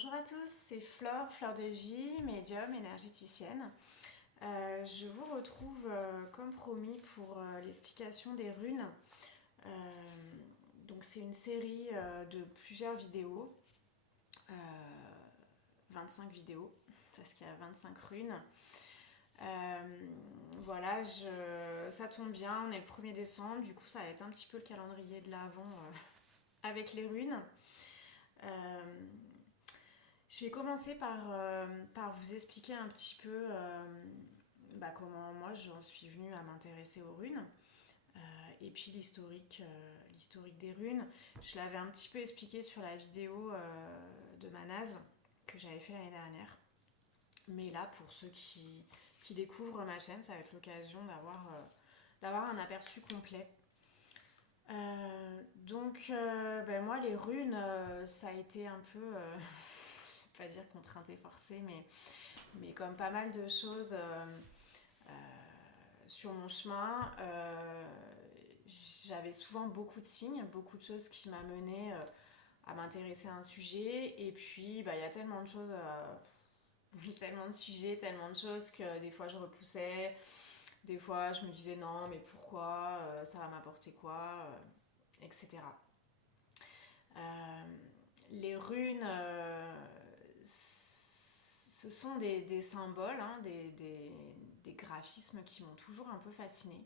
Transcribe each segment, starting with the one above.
Bonjour à tous, c'est Fleur, Fleur de Vie, médium, énergéticienne. Je vous retrouve comme promis pour l'explication des runes. Euh, donc c'est une série de plusieurs vidéos, euh, 25 vidéos, parce qu'il y a 25 runes. Voilà, ça tombe bien, on est le 1er décembre, du coup ça va être un petit peu le calendrier de l'Avent avec les runes. Je vais commencer par vous expliquer un petit peu comment moi j'en suis venue à m'intéresser aux runes et puis l'historique des runes. Je l'avais un petit peu expliqué sur la vidéo de Manaz que j'avais fait l'année dernière. Mais là, pour ceux qui découvrent ma chaîne, ça va être l'occasion d'avoir un aperçu complet. Moi, les runes, ça a été un peu... je vais pas dire contrainte et forcée, mais comme pas mal de choses sur mon chemin, j'avais souvent beaucoup de signes, beaucoup de choses qui m'amenaient à m'intéresser à un sujet. Et puis, il y a tellement de choses, tellement de sujets, tellement de choses que des fois je repoussais. Des fois, je me disais non, mais pourquoi ça va m'apporter quoi etc. Les runes, ce sont des symboles, hein, des graphismes qui m'ont toujours un peu fascinée.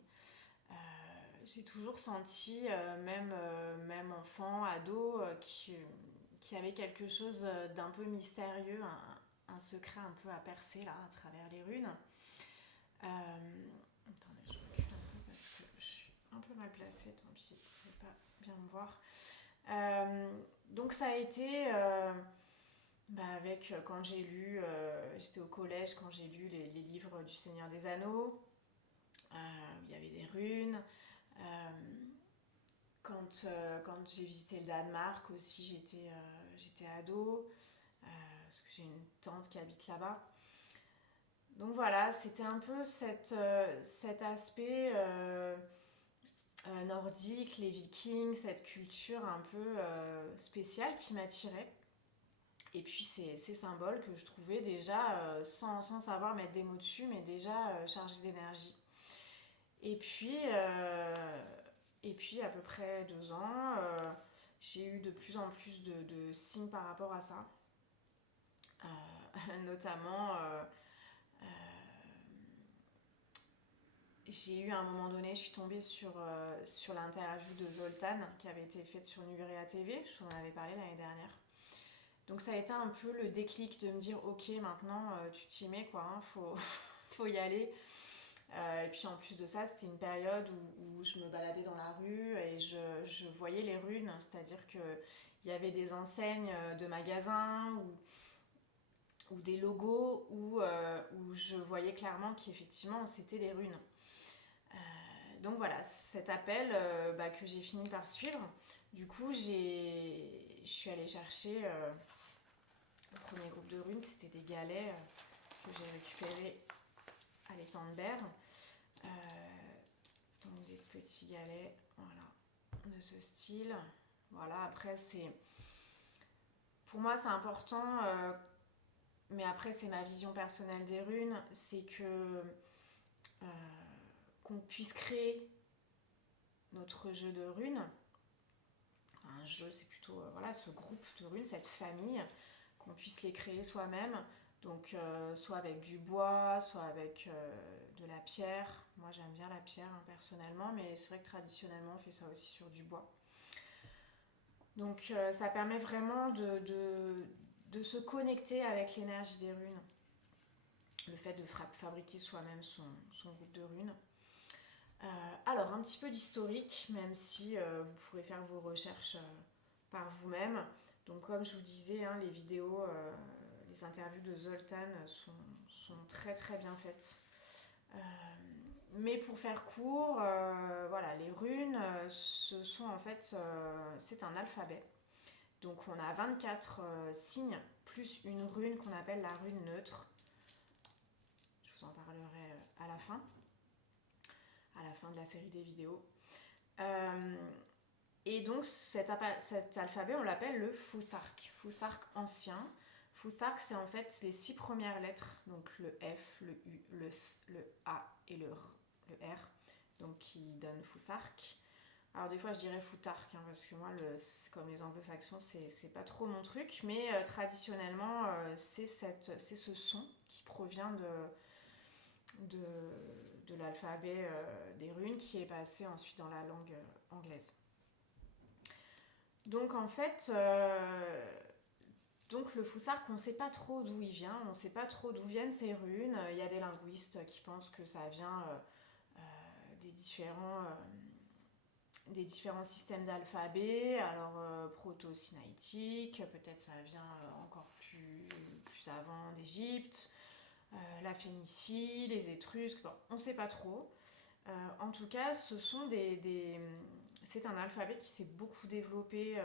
J'ai toujours senti, même enfant, ado, qui avait quelque chose d'un peu mystérieux, un secret un peu à percer là, à travers les runes. Attendez, je recule un peu parce que je suis un peu mal placée, tant pis, vous n'allez pas bien me voir. Donc ça a été quand j'ai lu, j'étais au collège quand j'ai lu les livres du Seigneur des Anneaux, il y avait des runes. Euh, quand j'ai visité le Danemark aussi, j'étais ado, parce que j'ai une tante qui habite là-bas. Donc voilà, c'était un peu cet aspect nordique, les Vikings, cette culture un peu spéciale qui m'attirait. Et puis ces symboles que je trouvais déjà, sans savoir mettre des mots dessus, mais déjà chargés d'énergie. Et puis, à peu près 2 ans, j'ai eu de plus en plus de signes par rapport à ça. Notamment, j'ai eu à un moment donné, je suis tombée sur l'interview de Zoltan qui avait été faite sur Nuberia TV, je vous en avais parlé l'année dernière. Donc ça a été un peu le déclic de me dire ok, maintenant tu t'y mets quoi, hein, faut y aller. Et puis en plus de ça, c'était une période où je me baladais dans la rue et je voyais les runes, c'est-à-dire qu'il y avait des enseignes de magasins ou des logos où je voyais clairement qu'effectivement c'était des runes. Donc voilà, cet appel que j'ai fini par suivre. Du coup, je suis allée chercher le premier groupe de runes, c'était des galets que j'ai récupérés à l'étang de Berre. Donc des petits galets, voilà, de ce style. Voilà, après pour moi c'est important, mais après c'est ma vision personnelle des runes, c'est que euh, qu'on puisse créer notre jeu de runes. Un jeu, c'est plutôt voilà, ce groupe de runes, cette famille, qu'on puisse les créer soi-même. Donc soit avec du bois, soit avec de la pierre. Moi j'aime bien la pierre hein, personnellement, mais c'est vrai que traditionnellement on fait ça aussi sur du bois. Donc ça permet vraiment de se connecter avec l'énergie des runes. Le fait de fabriquer soi-même son groupe de runes. Alors un petit peu d'historique, même si vous pourrez faire vos recherches par vous-même. Donc comme je vous disais, hein, les vidéos, les interviews de Zoltan sont très très bien faites. Mais pour faire court, voilà, les runes, ce sont en fait, c'est un alphabet. Donc on a 24 signes, plus une rune qu'on appelle la rune neutre. Je vous en parlerai à la fin de la série des vidéos. Et donc cet alphabet, on l'appelle le Futhark ancien. Futhark, c'est en fait les 6 premières lettres, donc le F, le U, le S, le A et le R, donc qui donne Futhark. Alors des fois je dirais Futhark, parce que moi, comme les anglo-saxons, c'est pas trop mon truc, mais traditionnellement, c'est ce son qui provient de l'alphabet des runes qui est passé ensuite dans la langue anglaise. Donc en fait, donc le Futhark, on ne sait pas trop d'où il vient, on ne sait pas trop d'où viennent ces runes. Il y a des linguistes qui pensent que ça vient des différents systèmes d'alphabet, alors proto-sinaïtique, peut-être ça vient encore plus avant d'Égypte, la Phénicie, les Étrusques, bon, on ne sait pas trop. En tout cas, c'est un alphabet qui s'est beaucoup développé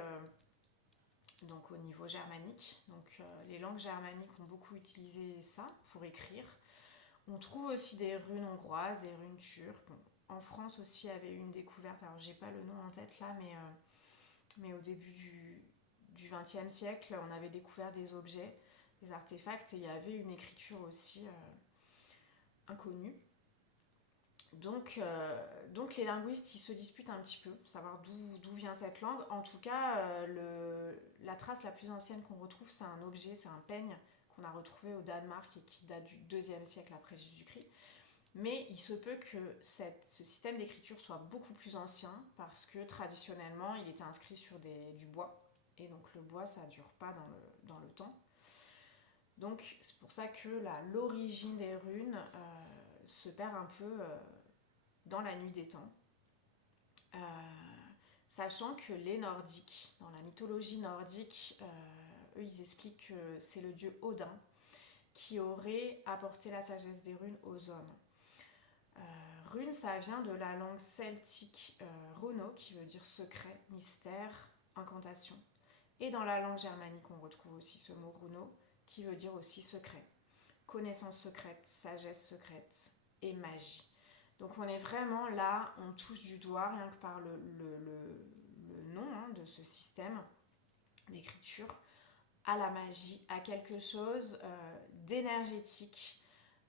donc au niveau germanique. Donc les langues germaniques ont beaucoup utilisé ça pour écrire. On trouve aussi des runes hongroises, des runes turques. Bon, en France aussi, il y avait eu une découverte, alors j'ai pas le nom en tête là, mais au début du XXe siècle, on avait découvert des objets, des artefacts, et il y avait une écriture aussi inconnue. Donc les linguistes, ils se disputent un petit peu, savoir d'où vient cette langue. En tout cas, la trace la plus ancienne qu'on retrouve, c'est un objet, c'est un peigne qu'on a retrouvé au Danemark et qui date du 2e siècle après Jésus-Christ. Mais il se peut que ce système d'écriture soit beaucoup plus ancien parce que traditionnellement, il était inscrit sur du bois. Et donc le bois, ça ne dure pas dans le temps. Donc c'est pour ça que l'origine des runes se perd un peu dans la nuit des temps. Sachant que les Nordiques, dans la mythologie nordique, eux ils expliquent que c'est le dieu Odin qui aurait apporté la sagesse des runes aux hommes. Rune, ça vient de la langue celtique runo, qui veut dire secret, mystère, incantation. Et dans la langue germanique, on retrouve aussi ce mot runo, qui veut dire aussi secret. Connaissance secrète, sagesse secrète et magie. Donc on est vraiment là, on touche du doigt, rien que par le nom de ce système d'écriture, à la magie, à quelque chose d'énergétique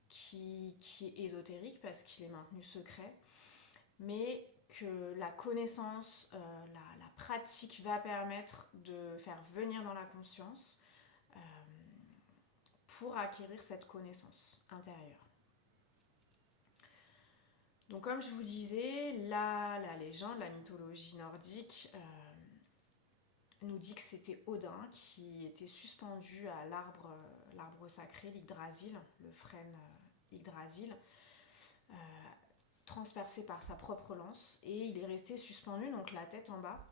qui est ésotérique parce qu'il est maintenu secret, mais que la connaissance, la pratique va permettre de faire venir dans la conscience pour acquérir cette connaissance intérieure. Donc comme je vous disais, la légende, la mythologie nordique nous dit que c'était Odin qui était suspendu à l'arbre sacré, l'Yggdrasil, le frêne Yggdrasil, transpercé par sa propre lance, et il est resté suspendu, donc la tête en bas.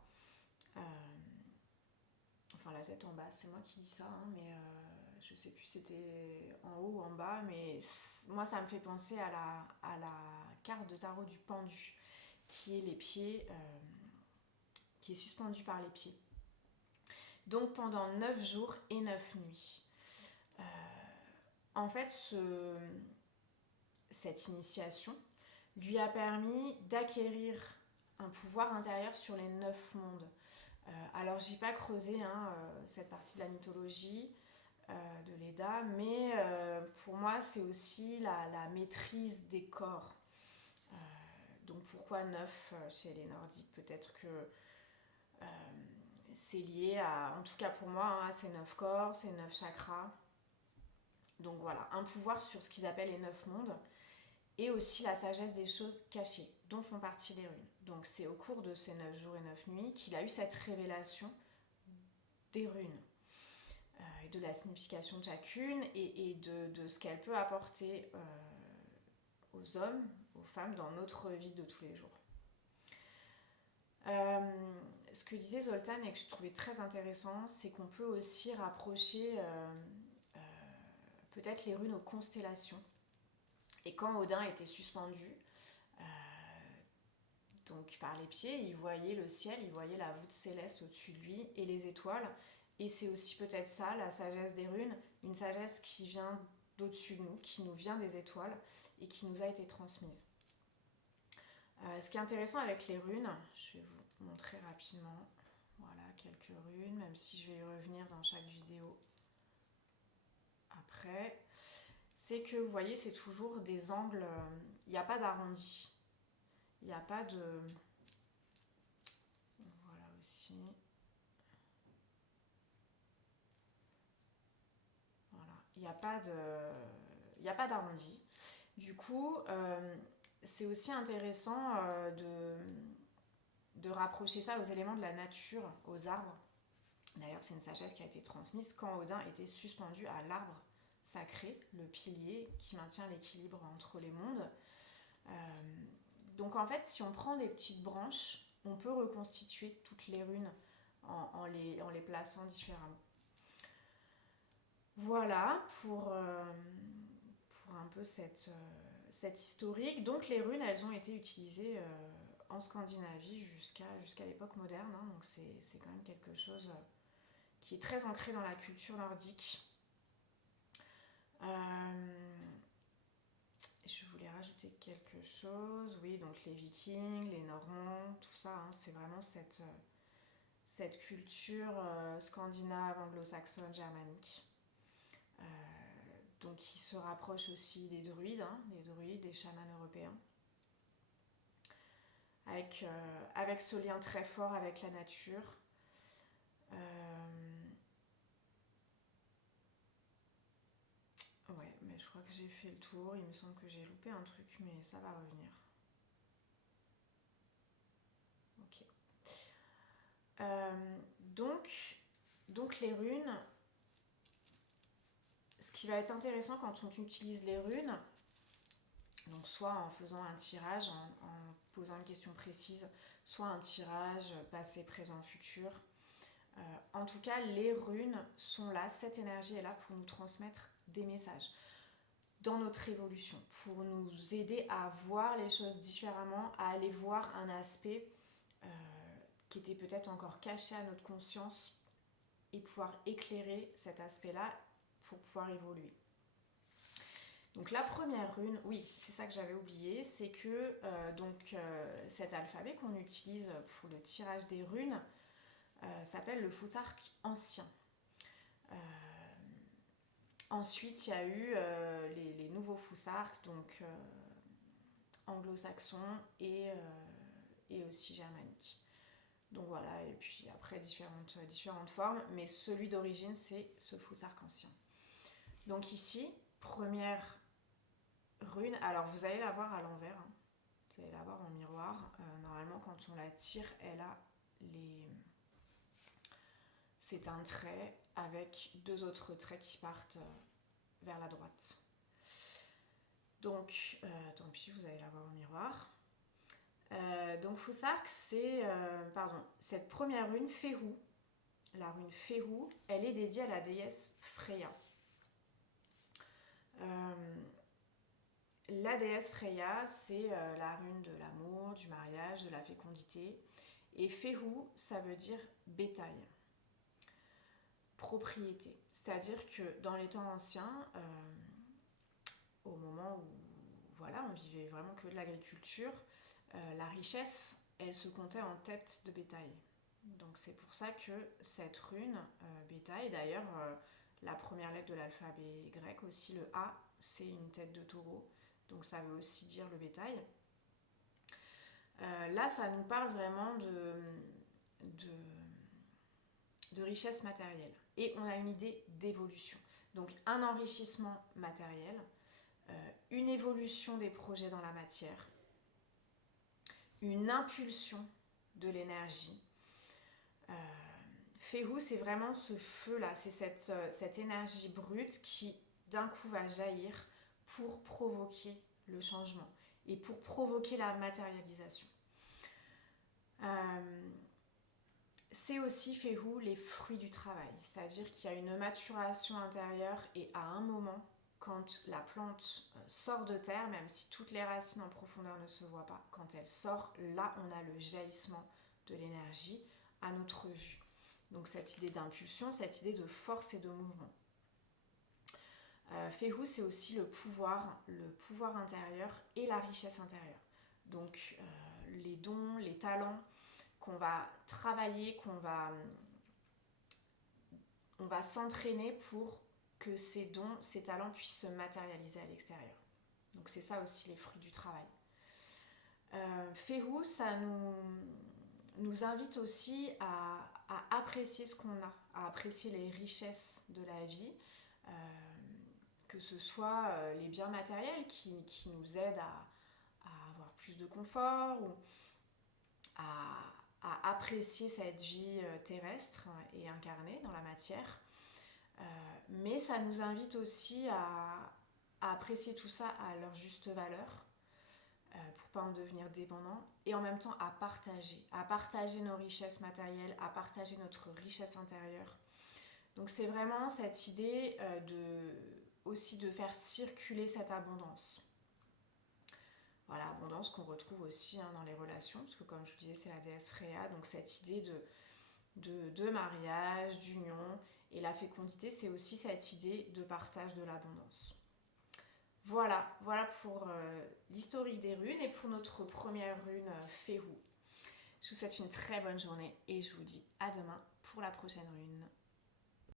Enfin la tête en bas, c'est moi qui dis ça, mais je sais plus si c'était en haut ou en bas, mais moi ça me fait penser à la carte de tarot du pendu, qui est les pieds, qui est suspendu par les pieds. Donc pendant 9 jours et 9 nuits. En fait, cette initiation lui a permis d'acquérir un pouvoir intérieur sur les 9 mondes. Alors j'ai pas creusé cette partie de la mythologie de Leda, mais pour moi c'est aussi la maîtrise des corps. Donc pourquoi 9 chez les Nordiques? Peut-être que c'est lié à, en tout cas pour moi, à ces 9 corps, ces 9 chakras. Donc voilà, un pouvoir sur ce qu'ils appellent les 9 mondes, et aussi la sagesse des choses cachées, dont font partie les runes. Donc c'est au cours de ces 9 jours et 9 nuits qu'il a eu cette révélation des runes, et de la signification de chacune, et de ce qu'elle peut apporter aux hommes, aux femmes, dans notre vie de tous les jours. Ce que disait Zoltan et que je trouvais très intéressant, c'est qu'on peut aussi rapprocher peut-être les runes aux constellations. Et quand Odin était suspendu, donc par les pieds, il voyait le ciel, il voyait la voûte céleste au-dessus de lui et les étoiles. Et c'est aussi peut-être ça, la sagesse des runes, une sagesse qui vient d'au-dessus de nous, qui nous vient des étoiles et qui nous a été transmise. Ce qui est intéressant avec les runes, je vais vous montrer rapidement, voilà quelques runes, même si je vais y revenir dans chaque vidéo après, c'est que vous voyez, c'est toujours des angles, il n'y a pas d'arrondi. Il n'y a pas de... Voilà aussi. Voilà. Il n'y a pas de... Il n'y a pas d'arrondi. Du coup, c'est aussi intéressant de rapprocher ça aux éléments de la nature, aux arbres. D'ailleurs, c'est une sagesse qui a été transmise quand Odin était suspendu à l'arbre sacré, le pilier qui maintient l'équilibre entre les mondes. Donc en fait, si on prend des petites branches, on peut reconstituer toutes les runes en les plaçant différemment. Voilà pour un peu cette historique. Donc les runes, elles ont été utilisées en Scandinavie jusqu'à l'époque moderne. Hein, donc c'est quand même quelque chose qui est très ancré dans la culture nordique. Je voulais rajouter quelque chose. Oui, donc les Vikings, les Normands, tout ça, hein, c'est vraiment cette culture scandinave, anglo-saxonne, germanique. Donc qui se rapproche aussi des druides, des chamans européens. Avec ce lien très fort avec la nature. Ouais, mais je crois que j'ai fait le tour. Il me semble que j'ai loupé un truc, mais ça va revenir. Ok. Donc les runes, ce qui va être intéressant quand on utilise les runes, donc soit en faisant un tirage, en posant une question précise, soit un tirage passé, présent, futur. En tout cas, les runes sont là, cette énergie est là pour nous transmettre des messages dans notre évolution, pour nous aider à voir les choses différemment, à aller voir un aspect qui était peut-être encore caché à notre conscience et pouvoir éclairer cet aspect-là pour pouvoir évoluer. Donc la première rune, oui, c'est ça que j'avais oublié, c'est que cet alphabet qu'on utilise pour le tirage des runes s'appelle le Futhark ancien. Ensuite, il y a eu les nouveaux Futhark, donc anglo-saxons et aussi germaniques. Donc voilà, et puis après différentes formes, mais celui d'origine, c'est ce Futhark ancien. Donc ici, première rune, alors vous allez la voir à l'envers, hein. Vous allez la voir en miroir. Normalement, quand on la tire, elle a c'est un trait avec deux autres traits qui partent vers la droite. Donc, tant pis, vous allez la voir au miroir. Donc Futhark, c'est cette première rune, Fehu. La rune Fehu, elle est dédiée à la déesse Freya. La déesse Freya, c'est la rune de l'amour, du mariage, de la fécondité. Et Fehu, ça veut dire bétail, propriété. C'est-à-dire que dans les temps anciens, au moment où voilà, on vivait vraiment que de l'agriculture, la richesse, elle se comptait en tête de bétail. Donc c'est pour ça que cette rune, bétail, d'ailleurs, la première lettre de l'alphabet grec aussi, le A, c'est une tête de taureau. Donc ça veut aussi dire le bétail. Là, ça nous parle vraiment de richesse matérielle. Et on a une idée d'évolution. Donc un enrichissement matériel, une évolution des projets dans la matière, une impulsion de l'énergie. Fehu, c'est vraiment ce feu-là, c'est cette énergie brute qui d'un coup va jaillir pour provoquer le changement et pour provoquer la matérialisation. C'est aussi Fehu les fruits du travail, c'est-à-dire qu'il y a une maturation intérieure et à un moment, quand la plante sort de terre, même si toutes les racines en profondeur ne se voient pas, quand elle sort, là on a le jaillissement de l'énergie à notre vue. Donc cette idée d'impulsion, cette idée de force et de mouvement. Fehu, c'est aussi le pouvoir intérieur et la richesse intérieure. Donc les dons, les talents qu'on va travailler, on va s'entraîner pour que ces dons, ces talents puissent se matérialiser à l'extérieur. Donc c'est ça aussi les fruits du travail. Féhu, ça nous invite aussi à apprécier ce qu'on a, à apprécier les richesses de la vie, que ce soit les biens matériels qui nous aident à avoir plus de confort ou à apprécier cette vie terrestre et incarnée dans la matière. Mais ça nous invite aussi à apprécier tout ça à leur juste valeur, pour pas en devenir dépendant, et en même temps à partager nos richesses matérielles, à partager notre richesse intérieure. Donc c'est vraiment cette idée aussi de faire circuler cette abondance. Voilà, abondance qu'on retrouve aussi dans les relations, parce que comme je vous disais, c'est la déesse Freya, donc cette idée de mariage, d'union, et la fécondité, c'est aussi cette idée de partage de l'abondance. Voilà pour l'historique des runes et pour notre première rune Féhu. Je vous souhaite une très bonne journée et je vous dis à demain pour la prochaine rune.